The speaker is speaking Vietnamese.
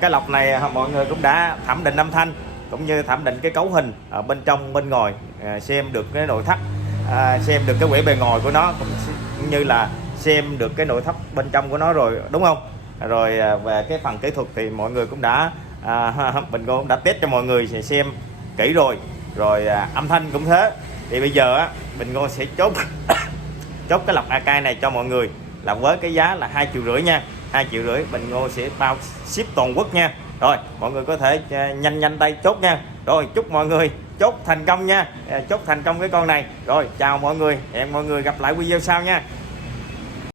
Cái lọc này mọi người cũng đã thẩm định âm thanh cũng như thẩm định cái cấu hình ở bên trong bên ngoài, xem được cái nội thất, xem được cái quẻ bề ngoài của nó, cũng như là xem được cái nội thất bên trong của nó rồi, đúng không? Rồi về cái phần kỹ thuật thì mọi người cũng đã Bình Ngô cũng đã test cho mọi người xem kỹ rồi, âm thanh cũng thế. Thì bây giờ Bình Ngô sẽ chốt chốt cái lọc Akai này cho mọi người là với cái giá là 2,5 triệu nha. 2,5 triệu Bình Ngô sẽ bao ship toàn quốc nha. Rồi mọi người có thể nhanh tay chốt nha. Rồi chúc mọi người chốt thành công nha, chốt thành công cái con này. Rồi chào mọi người, hẹn mọi người gặp lại video sau nha.